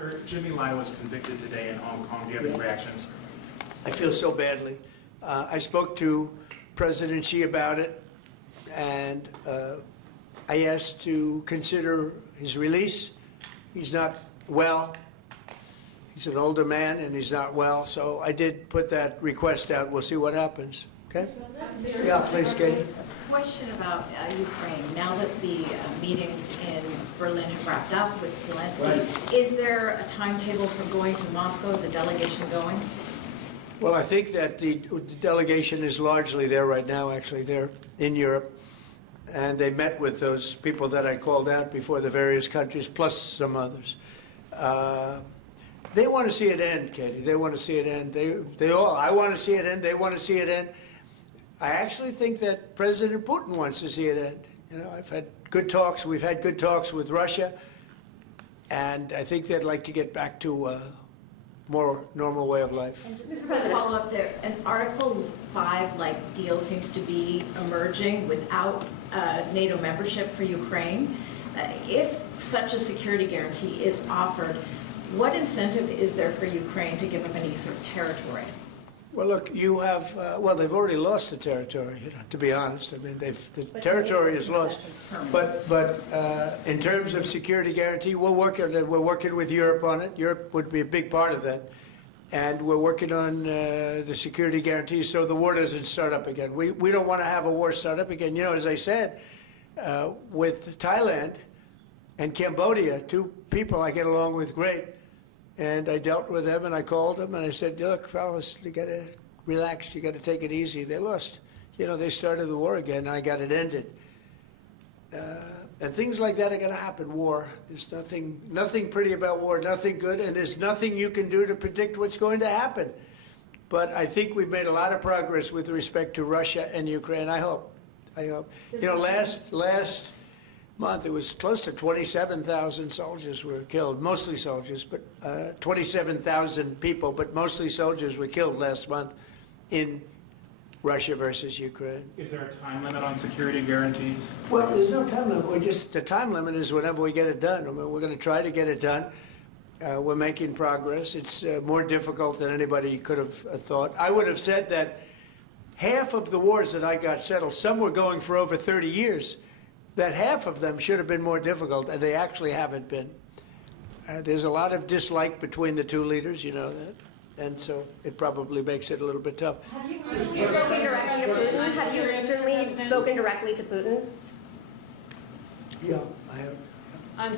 Sir, Jimmy Lai was convicted today in Hong Kong. Do you have any reactions? I feel so badly. I spoke to President Xi about it, and I asked to consider his release. He's not well. He's an older man, and he's not well. So I did put that request out. We'll see what happens. Okay? Yeah, please, Katie. A question about Ukraine. Now that the meetings in Berlin have wrapped up with Zelensky, is there a timetable for going to Moscow? Is a delegation going? Well, I think that the delegation is largely there right now, actually. They're in Europe, and they met with those people that I called out before, the various countries, plus some others. They want to see it end, Katie. They want to see it end. They all, I want to see it end. They want to see it end. I actually think that President Putin wants to see it end. You know, I've had good talks. We've had good talks with Russia, and I think they'd like to get back to a more normal way of life. And Mr. President, follow up there. An Article 5-like deal seems to be emerging without NATO membership for Ukraine. If such a security guarantee is offered, what incentive is there for Ukraine to give up any sort of territory? Well, look, you have, well, they've already lost the territory, you know, to be honest. I mean, the territory is lost. But in terms of security guarantee, we're working with Europe on it. Europe would be a big part of that. And we're working on the security guarantee so the war doesn't start up again. We don't want to have a war start up again. You know, as I said, with Thailand and Cambodia, two people I get along with great. And I dealt with them, and I called them, and I said, look, fellas, you got to relax. You got to take it easy. They lost. You know, they started the war again. I got it ended. And things like that are going to happen, war. There's nothing pretty about war, nothing good, and there's nothing you can do to predict what's going to happen. But I think we've made a lot of progress with respect to Russia and Ukraine, I hope. You know, last month, it was close to 27,000 soldiers were killed, mostly soldiers, but 27,000 people, but mostly soldiers were killed last month in Russia versus Ukraine. Is there a time limit on security guarantees? Well, there's no time limit. The time limit is whenever we get it done. I mean, we're going to try to get it done. We're making progress. It's more difficult than anybody could have thought. I would have said that half of the wars that I got settled, some were going for over 30 years, that half of them should have been more difficult, and they actually haven't been. There's a lot of dislike between the two leaders, you know that, and so it probably makes it a little bit tough. Have you spoken directly to Putin? Have you recently spoken directly to Putin? Yeah, I have. On